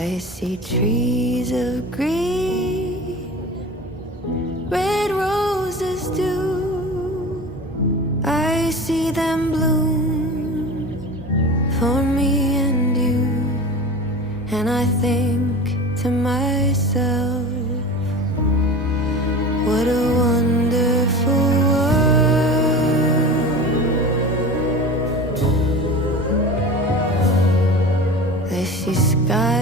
I see trees of green, red roses too. I see them bloom for me and you, and I think to myself, what a wonderful world. I see skies